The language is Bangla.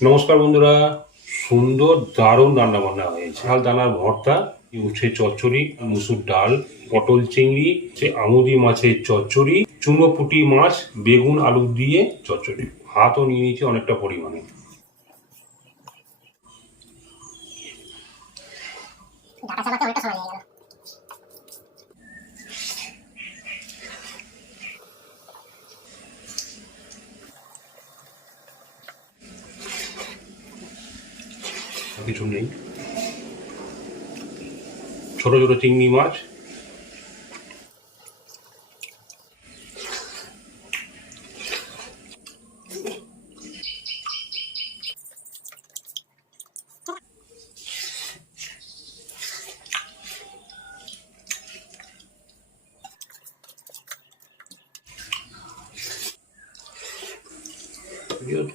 নমস্কার বন্ধুরা, সুন্দর দারুণ রান্না বান্না হয়েছে। ঝাল, দানার ভর্তা, উচ্ছে চচ্চড়ি, মুসুর ডাল, পটল চিংড়ি, সে আমুদি মাছের চচ্চড়ি, চুনো পুঁটি মাছ, বেগুন, আলু দিয়ে চচ্চড়ি। ভাতও নিয়ে নিয়েছি অনেকটা পরিমাণে। চালাতে অনেকটা সময় গেল। কিছু নেই ছোট ছোট চিংড়ি মাছ Good.